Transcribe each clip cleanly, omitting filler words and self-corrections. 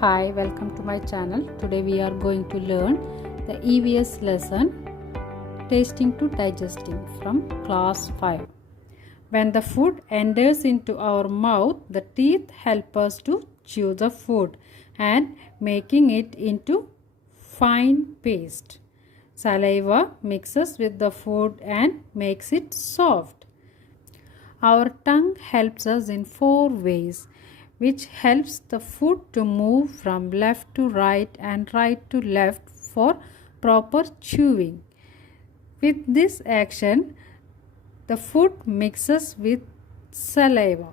Hi, welcome to my channel. Today we are going to learn the EVS lesson Tasting to Digesting from class 5. When the food enters into our mouth, the teeth help us to chew the food and making it into fine paste. Saliva mixes with the food and makes it soft. Our tongue helps us in 4 ways, which helps the food to move from left to right and right to left for proper chewing. With this action, the food mixes with saliva,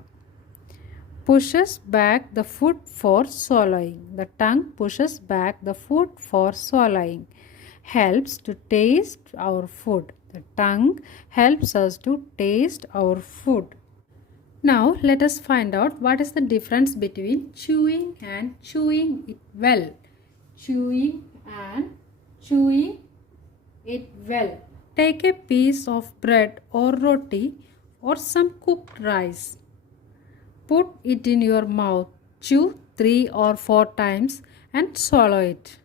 pushes back the food for swallowing. The tongue pushes back the food for swallowing, helps to taste our food. The tongue helps us to taste our food. Now let us find out what is the difference between chewing and chewing it well. Chewing and chewing it well. Take a piece of bread or roti or some cooked rice. Put it in your mouth. Chew 3 or 4 times and swallow it.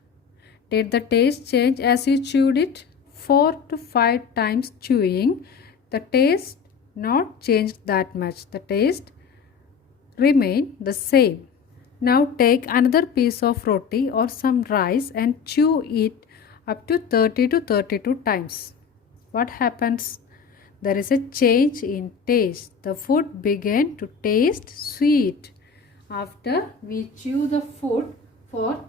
Did the taste change as you chewed it? 4 to 5 times chewing, the taste not changed that much. The taste remained the same. Now take another piece of roti or some rice and chew it up to 30 to 32 times. What happens? There is a change in taste. The food began to taste sweet. After we chew the food to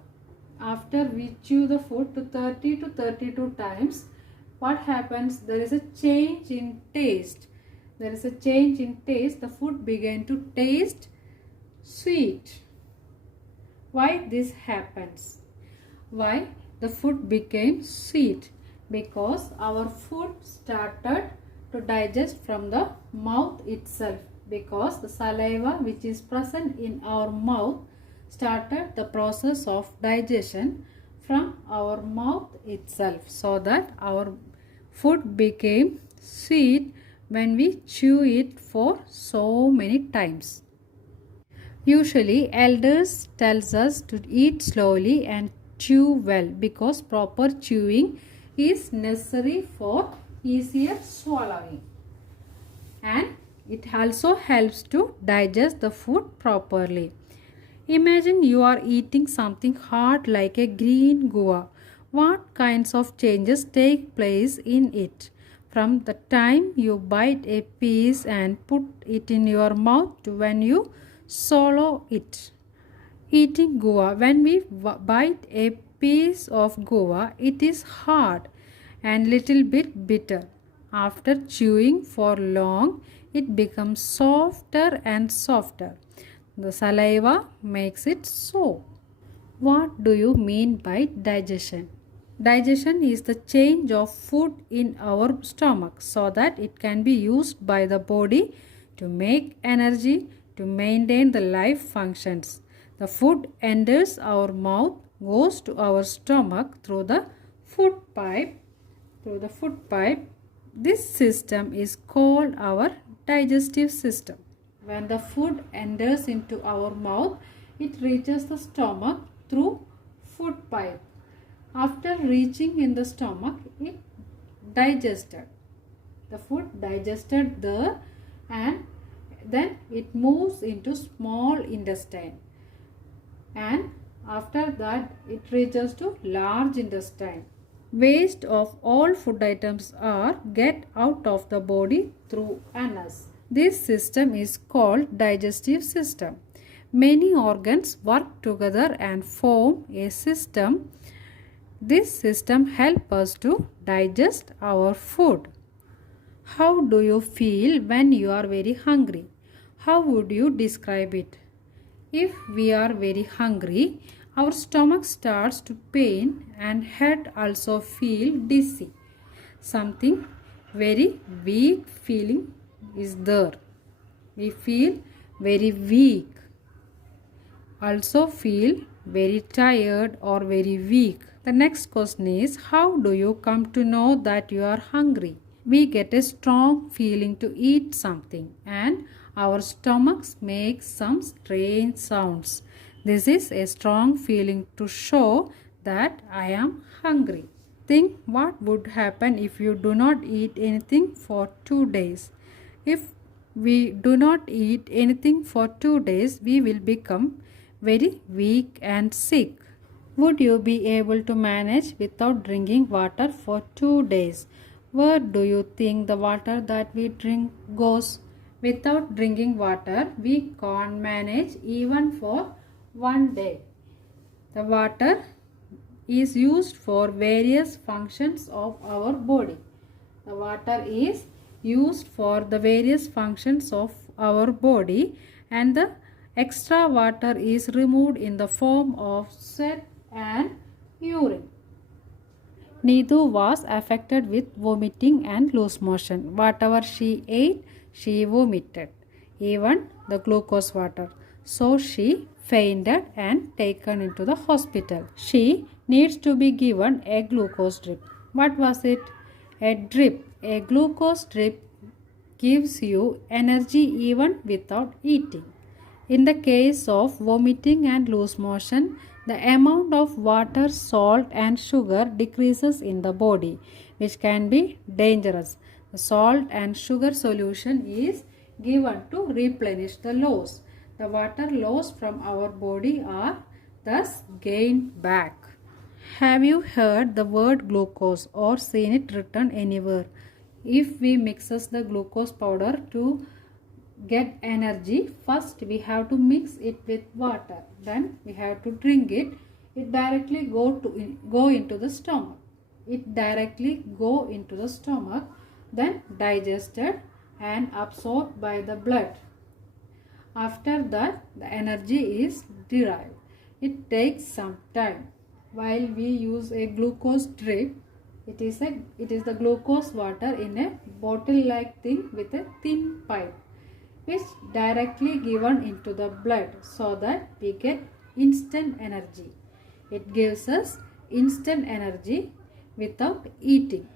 30 to 32 times, what happens? There is a change in taste. The food began to taste sweet. Why this happens? Why the food became sweet? Because our food started to digest from the mouth itself. Because the saliva which is present in our mouth started the process of digestion from our mouth itself, so that our food became sweet when we chew it for so many times. Usually elders tells us to eat slowly and chew well because proper chewing is necessary for easier swallowing, and it also helps to digest the food properly. Imagine you are eating something hard like a green guava. What kinds of changes take place in it? From the time you bite a piece and put it in your mouth to when you swallow it. Eating guava. When we bite a piece of guava, it is hard and little bit bitter. After chewing for long, it becomes softer and softer. The saliva makes it so. What do you mean by digestion? Digestion is the change of food in our stomach so that it can be used by the body to make energy to maintain the life functions. The food enters our mouth, goes to our stomach through the food pipe. This system is called our digestive system. When the food enters into our mouth, it reaches the stomach through food pipe. After reaching in the stomach, it digested. The food digested there, and then it moves into small intestine, and after that it reaches to large intestine. Waste of all food items are get out of the body through anus. This system is called digestive system. Many organs work together and form a system. This system helps us to digest our food. How do you feel when you are very hungry? How would you describe it? If we are very hungry, our stomach starts to pain and head also feel dizzy. Something very weak feeling is there. We feel very weak. Also feel very tired or very weak. The next question is, how do you come to know that you are hungry? We get a strong feeling to eat something and our stomachs make some strange sounds. This is a strong feeling to show that I am hungry. Think what would happen if you do not eat anything for 2 days. If we do not eat anything for 2 days, we will become very weak and sick. Would you be able to manage without drinking water for 2 days? Where do you think the water that we drink goes? Without drinking water, we can't manage even for 1 day. The water is used for various functions of our body. The water is used for the various functions of our body, and the extra water is removed in the form of sweat and urine. Needu was affected with vomiting and loose motion. Whatever she ate, she vomited, even the glucose water. So she fainted and taken into the hospital. She needs to be given a glucose drip. What was it? A drip. A glucose drip gives you energy even without eating. In the case of vomiting and loose motion, the amount of water, salt and sugar decreases in the body, which can be dangerous. The salt and sugar solution is given to replenish the loss. The water lost from our body are thus gained back. Have you heard the word glucose or seen it written anywhere? If we mixes the glucose powder to get energy, first we have to mix it with water, then we have to drink it. It directly go into the stomach. Then digested and absorbed by the blood. After that, the energy is derived. It takes some time. While we use a glucose drip, it is the glucose water in a bottle like thing with a thin pipe, which directly given into the blood so that we get instant energy. It gives us instant energy without eating.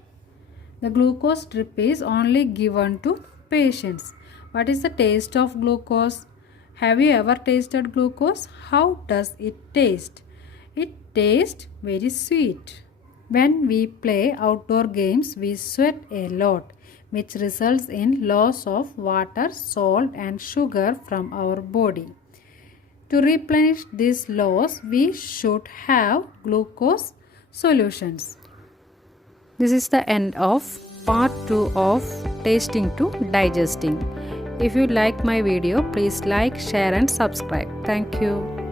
The glucose drip is only given to patients. What is the taste of glucose? Have you ever tasted glucose? How does it taste? It tastes very sweet. When we play outdoor games, we sweat a lot, which results in loss of water, salt and sugar from our body. To replenish this loss, we should have glucose solutions. This is the end of part 2 of tasting to digesting. If you like my video, please like, share and subscribe. Thank you.